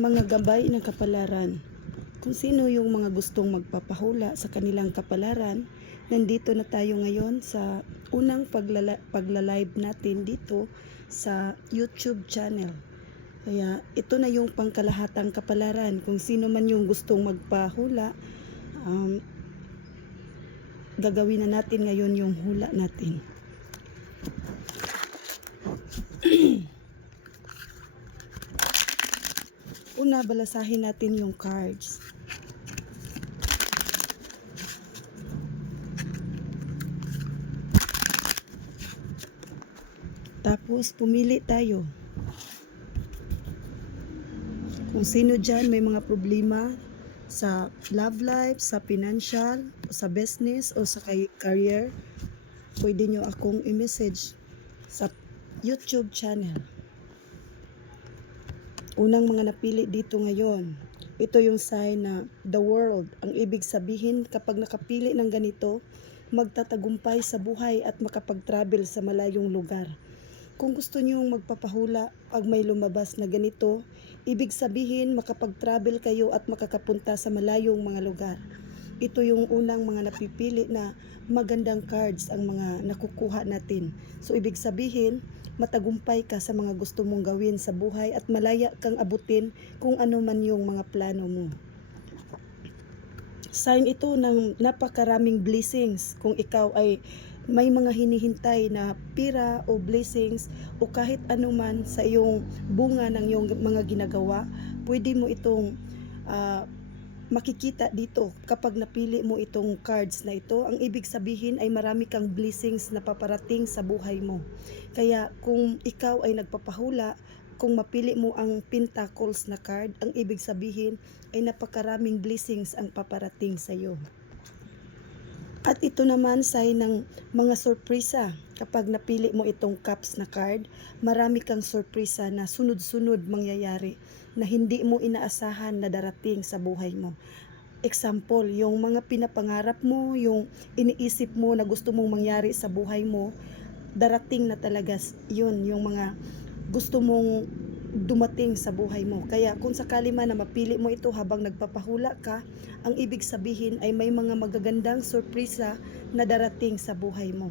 Mga gabay ng kapalaran. Kung sino yung mga gustong magpapahula sa kanilang kapalaran, nandito na tayo ngayon sa unang pagla-live natin dito sa YouTube channel. Kaya ito na yung pangkalahatang kapalaran. Kung sino man yung gustong magpahula, gagawin na natin ngayon yung hula natin. Una, balasahin natin yung cards. Tapos, pumili tayo. Kung sino dyan may mga problema sa love life, sa financial, sa business, o sa career, pwede nyo akong i-message sa YouTube channel. Unang mga napili dito ngayon, ito yung sign na the world. Ang ibig sabihin, kapag nakapili ng ganito, magtatagumpay sa buhay at makapag-travel sa malayong lugar. Kung gusto nyo magpapahula pag may lumabas na ganito, ibig sabihin makapag-travel kayo at makakapunta sa malayong mga lugar. Ito yung unang mga napipili na magandang cards ang mga nakukuha natin. So ibig sabihin, matagumpay ka sa mga gusto mong gawin sa buhay at malaya kang abutin kung ano man yung mga plano mo. Sign ito ng napakaraming blessings kung ikaw ay may mga hinihintay na pira o blessings o kahit anuman sa iyong bunga ng iyong mga ginagawa, pwede mo itong makikita dito kapag napili mo itong cards na ito. Ang ibig sabihin ay marami kang blessings na paparating sa buhay mo. Kaya kung ikaw ay nagpapahula, kung mapili mo ang Pentacles na card, ang ibig sabihin ay napakaraming blessings ang paparating sa iyo. At ito naman say ng mga sorpresa. Kapag napili mo itong Cups na card, marami kang sorpresa na sunod-sunod mangyayari na hindi mo inaasahan na darating sa buhay mo. Example, yung mga pinapangarap mo, yung iniisip mo na gusto mong mangyari sa buhay mo, darating na talaga yun, yung mga gusto mong dumating sa buhay mo. Kaya kung sakali man na mapili mo ito habang nagpapahula ka, ang ibig sabihin ay may mga magagandang sorpresa na darating sa buhay mo.